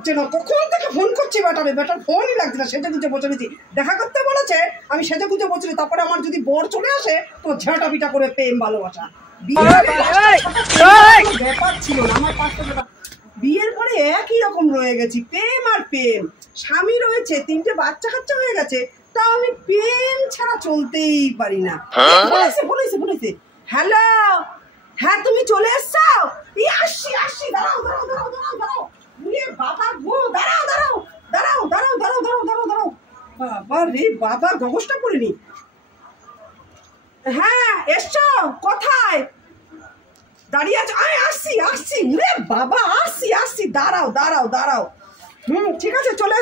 লাগছে না, কখন থেকে ফোন করছি বেটার ফোনই লাগছে না। সেজে গুজে বসে রয়েছি, দেখা করতে বলেছে, আমি সেজে গুজে বসে। তারপরে আমার যদি বর চলে আসে তো ঝাঁটা পিটা করে প্রেম ভালোবাসা ব্যাপার ছিল না আমার। 500 বিয়ের পরে একই রকম রয়ে গেছি, প্রেম আর প্রেম। স্বামী রয়েছে, 3টে বাচ্চা কাচ্চা হয়ে গেছে, তা আমি প্রেম ছাড়া চলতেই পারি না। বলেছে হ্যালো, হ্যাঁ তুমি চলে এসছো? এই আসছি দাঁড়াও বাবা গো, দাঁড়াও বাবা রে বাবা, গগসটা পড়িনি। হ্যাঁ এসছো, কোথায় দাঁড়িয়ে আছো? আসছি রে বাবা, আসছি, দাঁড়াও। ঠিক আছে, চলে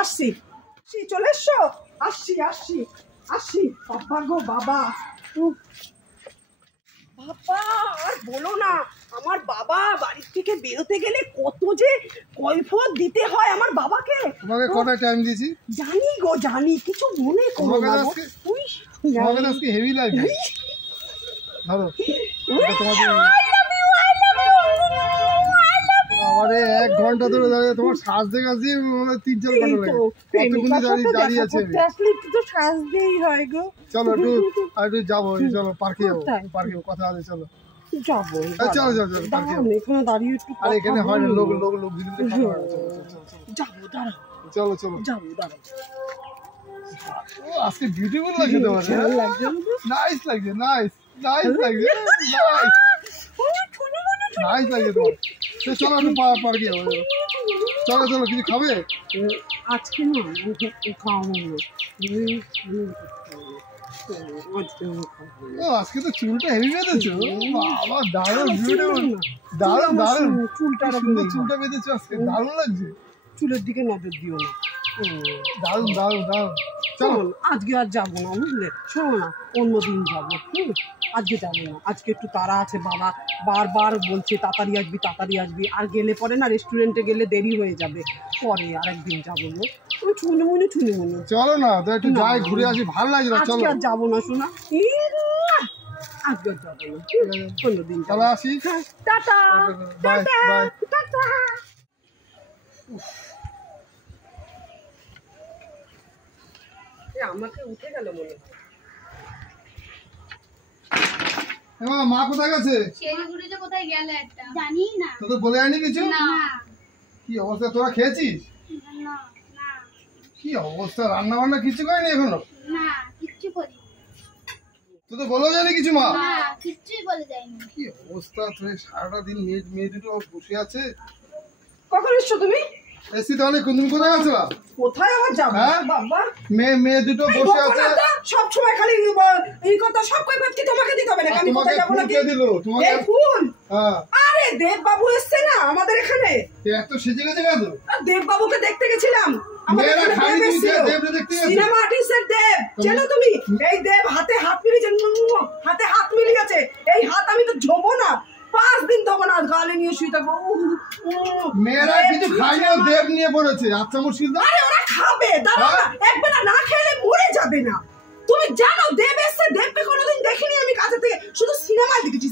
আসছি, চলে এসছো? আসছি বাবা গো বাবা। বাবা আর বলো না, আমার বাবা বাড়ির থেকে বেরোতে গেলে কত যে কৈফিয়ত দিতে হয় আমার বাবাকে। তোমাকে কটা টাইম দিয়েছি? জানি, কিছু মনে করো না। তোমাকে আজকে হেভি লাগবে। ধরো আমারে 1 ঘন্টা ধরে দাঁড়িয়ে তোমার সাজ দেখে আসছি, 3-4 ঘন্টা লাগে। কতক্ষণ দাঁড়িয়ে আছে? চলো একটু যাবো, চলো পার্কে যাবো, কথা আছে, চলো এখানে হয় না, লোক চলো আজকে বিউটিফুল লাগছে তোমার, নাইস লাগছে তোমার। চলো একটু পার্কে যাবো, চলো কিছু খাবে? আজকে না আজকে তো চুলটা হেভি বেঁধেছো বাবা, দারুণ চুলটা বেঁধেছো আজকে, দারুণ লাগছে। চুলের দিকে নজর দিও না, দারুণ চলো আজকে আর যাবো না, বুঝলে? শোনো না, অন্যদিন যাবো। আজকে যাবো না, আজকে একটু তাড়া আছে। বাবা বারবার বলছে তাড়াতাড়ি আসবি, আর গেলে পরে না রেস্টুরেন্টে গেলে দেরি হয়ে যাবে, পরে আরেকদিন যাবো। তুমি ছুনি চলো না তো একটু যাই, ঘুরে আসি, ভালো লাগছে না। চলো আর যাবো না শোনা, আজকে আর যাবো না, অন্যদিন চলো আসি। টাটা। আমাকে উঠে গেল মনে হয়। মা কোথায় গেছে? কোথায় গেল একটা জানি না, তোকে বলে আনি কিছু? কি অবস্থা, তোরা খেয়েছিস? কি অবস্থা, রান্না বান্না কিছু করেনি এখনো? না কিচ্ছু করি। তো বলেও যায়নি কিছু মা? না কিচ্ছুই বলে যায়নি। কি অবস্থা, তুই সারাটা দিন মেয়ে দুটো বসে আছে। কখন এসছো তুমি? এসি তাহলে তুমি কোথায় আছো? কোথায় আবার যাবো বাবা, মেয়ে দুটো বসে আছে। সব সময় খালি এই কথা, সব কৈফিয়ত কি তোমাকে দিতে হবে না? আমি কোথায় যাবো? কে দিল তোমাকে ফুল? আরে দেব বাবু এসছে না আমাদের এখানে। এত সেজে গেছে কেন? দেব বাবুকে দেখতে গেছিলাম, সিনেমা আর্টিস্টের দেব, চেনো তুমি? এই দেব হাতে হাত মিলিয়েছে, এই হাত আমি তো ঝোবো না, 5 দিন ধোবো না, গালে নিয়ে শুয়ে থাকবো। মেয়েরা কিছু খায় না, দেব নিয়ে পড়েছে। আচ্ছা মুশকিল, আরে ওরা খাবে, দাঁড়াও না, একবেলা না খেলে মরে যাবে না। তুমি জানো দেব এসছে? দেবকে কোনোদিন দেখিনি আমি কাছে থেকে, শুধু সিনেমায় দেখেছি।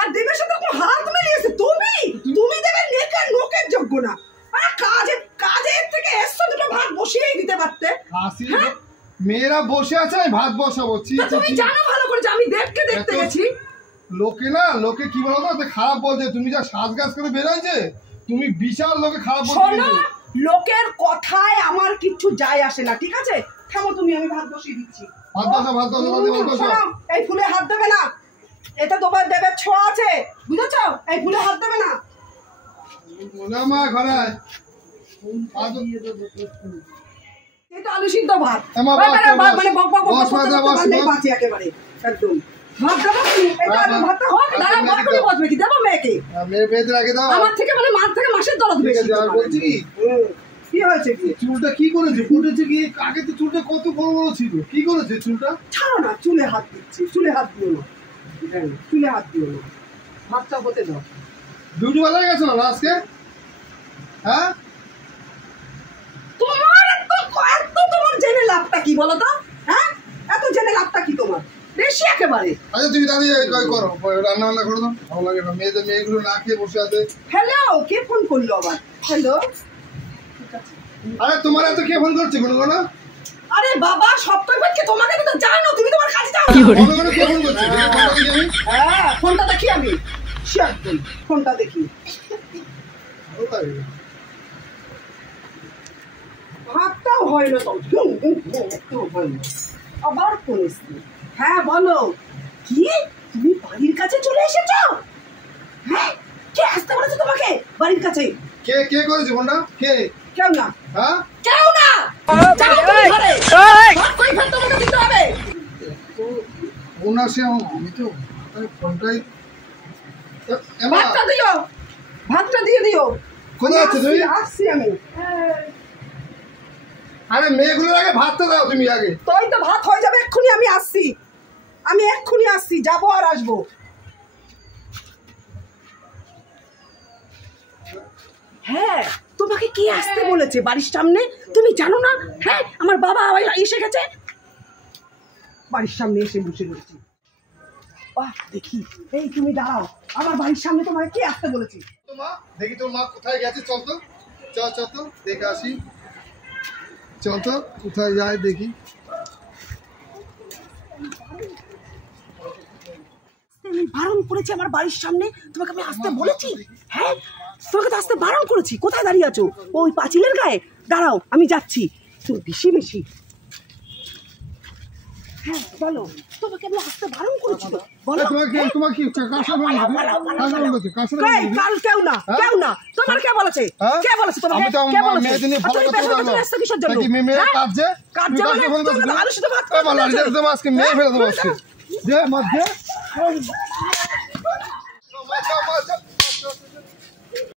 আর দেবের সাথে হাত মিলিয়েছে। তুমি দেবের নোকের যোগ্য না। কাজের থেকে এসছো, দুটো ভাত বসিয়েই দিতে পারতে। মেয়েরা বসে আছে, আমি ভাত বসাবো। তুমি জানো ভালো করে যে আমি দেবকে দেখতে গেছি। লোকে কি বলতো, খারাপ বলছে। তুমি যা সাজগাজ করে বেরোয়ছে, তুমি বিশাল লোকে খারাপ বলছো। লোকের কথায় আমার কিচ্ছু যায় আসে না, ঠিক আছে? থামো তুমি, আমি ভাত বসিয়ে দিচ্ছি। ভাত বসা। এই ফুলে হাত দেবে না, এটা তোমার দেবের ছোঁয়া আছে, বুঝেছো? এই ফুলে হাত দেবে না। এটা আলু সিদ্ধ ভাত, মানে বাঁচি একেবারে একদম। ভাত দেবো ভাতটা হোক, দাঁড়া বরকনি বসবে কি দেবো মেয়েকে? আমার থেকে মানে মার থেকে মাসের দরদ বেশি। বলছি কি হয়েছে? কি চুলটা কি করেছে? ফুটেছে কি? আগে তো চুলটা কত বড় বড় ছিল, কি করেছে চুলটা? ছাড়ো না, চুলে হাত দিচ্ছি, চুলে হাত দিও না, ভাতটা হতে দাও। ডিউটি ভালো হয়ে গেছে না আজকে? হ্যাঁ, তোমার এত তোমার জেনে লাভটা কি বলো তো? হ্যাঁ, এত জেনে লাভটা কি তোমার? বেশি একেবারে। আচ্ছা তুমি দাঁড়িয়ে করো, রান্না বান্না করে দাও, ভালো লাগে না। মেয়েগুলো না খেয়ে বসে আছে। হ্যালো, কে ফোন করলো আবার? হ্যালো, আরে তোমার এত কে ফোন করছে কোনো কোনো? আরে বাবা, সব কইবে তোমাকে তো জানো, তুমি তোমার কাজে যাও। কোনো কোনো কে ফোন করছে? হ্যাঁ, ফোনটা দেখি আমি, শেয়ার করি, ফোনটা দেখি। ভাতটাও হয় না তো, একটু হয় না। আবার ফোন এসছে। হ্যাঁ বলো, কি তুমি বাড়ির কাছে চলে এসেছো? হ্যাঁ, কে আসতে বলেছে তোমাকে বাড়ির কাছে? কে কে করেছে ফোনটা? কে? কেউ না। হ্যাঁ, কেউ না। যাও তুমি ঘরে, ভাত কই ভাত তোমাকে দিতে হবে। ফোন আসে আমি তো ফোনটাই। ভাতটা দিও, ভাতটা দিয়ে দিও। কোথায় আছো তুমি? আসছি আমি। আরে মেয়েগুলোর আগে ভাতটা দাও তুমি আগে। তোই তো ভাত হয়ে যাবে এক্ষুনি, আমি আসছি, আমি এক্ষুনি আসছি, যাবো আর আসবো। হ্যাঁ, তোমাকে কে আসতে বলেছে বাড়ির সামনে? তুমি জানো না? হ্যাঁ, আমার বাবা এসে গেছে, বাড়ির সামনে এসে বসে রয়েছে। বাহ, দেখি, এই তুমি দাঁড়াও, আমার বাড়ির সামনে তোমাকে কে আসতে বলেছে? মা দেখি তোর মা কোথায় গেছে, চল তো, চল চল তো দেখে আসি, চল তো কোথায় যায় দেখি। আমি বারণ করেছি আমার বাড়ির সামনে, তোমাকে আমি আসতে বলেছি? হ্যাঁ, তোমাকে তো আসতে বারণ করেছি। কোথায় দাঁড়িয়ে আছো? ওই পাঁচিলের গায়ে দাঁড়াও, আমি যাচ্ছি। তুমি বেশি বেশি। হ্যাঁ বলো, তোমাকে আমি আসতে বারণ করেছি তো, বলো। তোমার কি কার সাথে কাল কেউ না, কেউ না। তোমার কে বলেছে? কে বলেছে তোমাকে? আমি তো কে বলেছে? মেয়েদের নিয়ে ভালো কথা বলবো। কিসের জন্য? কি মেয়ে কাজে কাজে মানে আলু শুধু ভাত করে বল, আরে তুমি আজকে মেয়ে ফেলে দেবো আজকে। দে মত দে।